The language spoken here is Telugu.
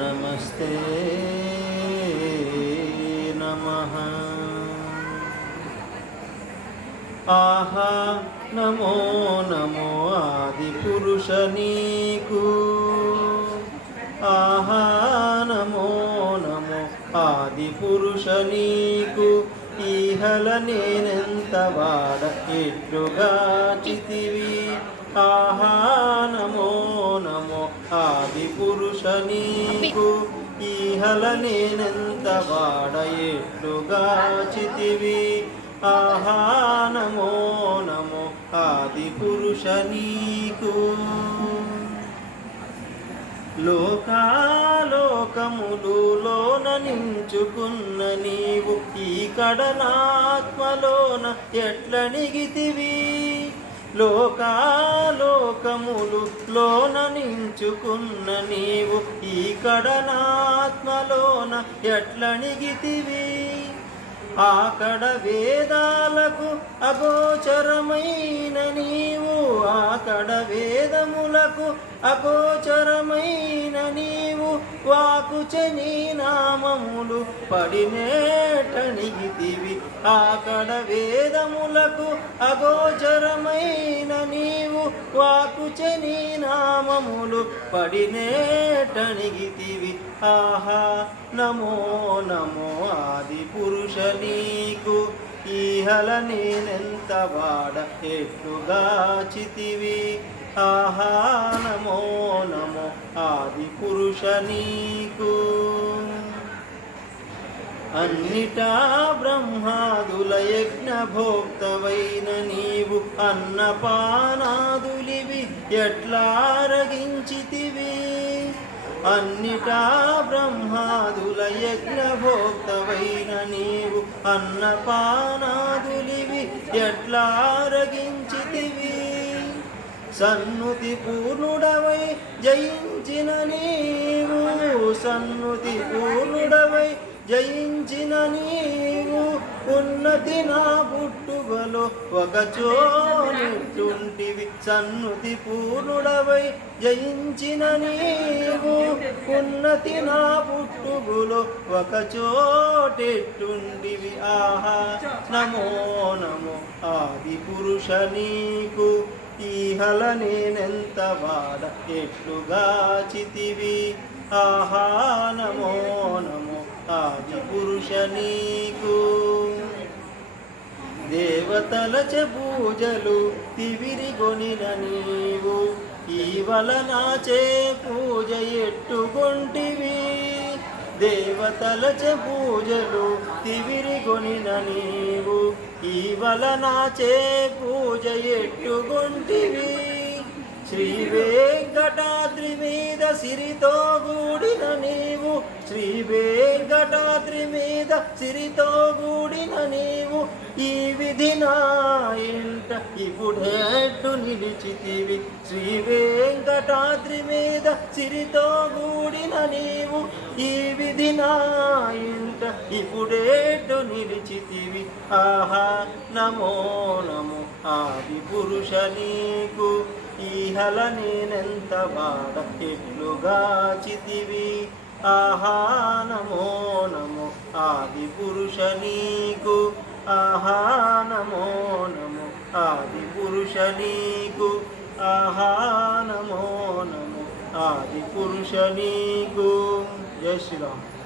नमस्ते नमः। आहा नमो नमो आदिपुरुष नीकु। आहा नमो नमो आदिपुरुष नीकु। ఈహల నేనెంత వాడ ఎట్లుగాచితివి. ఆహా నమో నమో ఆదిపురుష నీకు. ఈహల నేనెంత వాడ ఎట్లుగాచితివి. ఆహా నమో నమో ఆదిపురుష నీకు. లోకాలోకములులోన నించుకున్న నీవు ఈ కడనాత్మలోన ఎట్లనిగితివి. లోకాలోకములులోన నించుకున్న నీవు ఈ కడనాత్మలోన ఎట్లనిగితివి. ఆకడ వేదాలకు అగోచరమైన నీవు. ఆకడ వేదములకు అగోచరమైన నీవు. వాకుచని నామములు పడినేటనిగితివి. ఆకడ వేదములకు అగోచరమైన నీవు. వాకుచని నామములు పడినేటనిగితివి. ఆహా నమో నమో ఆదిపురుష నీకు. ఈహల నేనెంత వాడ ఎట్లుగాచితివి. ఆహా నమో నమో ఆదిపురుష నీకు. అన్నిటా బ్రహ్మాదుల యజ్ఞ భోక్తవైన నీవు. అన్నపానాదులివి ఎట్లారగించితివి. అన్నిటా బ్రహ్మాదుల యజ్ఞ భోక్తవైన నీవు. అన్నపానాదులివి ఎట్లారగించితివి. సన్నుతి పూర్ణుడవై జయించిన నీవు. సన్నుతి పూర్ణుడవై జయించిన నీవు. ఉన్నతి నా పుట్టుకలో ఒకచోనిట్టుంటివి. సన్నుతి పూర్ణుడవై జయించిన నీవు. ఉన్నతి నా పుట్టుకలో ఒకచోటెట్టుంటివి. ఆహా నమో నమో ఆదిపురుష నీకు. ఈహల నేనెంత వాడ ఎట్లుగాచితివి. ఆహా నమో నమో ఆదిపురుష నీకు. దేవతలచే పూజలు తివిరిగొనిన నీవు. ఈవలనాచే పూజ ఎట్టుకొంటివి. దేవతలచే పూజలు తివిరిగొనిన నీవు. ఈవలనాచే పూజ ఎట్టుకొంటివి. శ్రీ వెంకటాద్రి మీద సిరితో గూడిన నీవు. శ్రీ వెంకటాద్రి మీద సిరితో గూడిన నీవు. ఈ విధి నా ఇంట ఇప్పుడెట్టు నిలిచితివి. శ్రీ వెంకటాద్రి మీద సిరితో గూడిన నీవు. ఈ విధి నా ఇంట ఇప్పుడెట్టు నిలిచితివి. ఆహా నమో నమో ఆదిపురుష నీకు. ఈహల నేనెంత వాడ ఎట్లుగాచితివి. ఆహా నమో నమో ఆదిపురుష నీకు. ఆహా నమో నమో ఆదిపురుష నీకు. ఆహా నమో నమో ఆదిపురుష నీకు. జై శ్రీరామ్.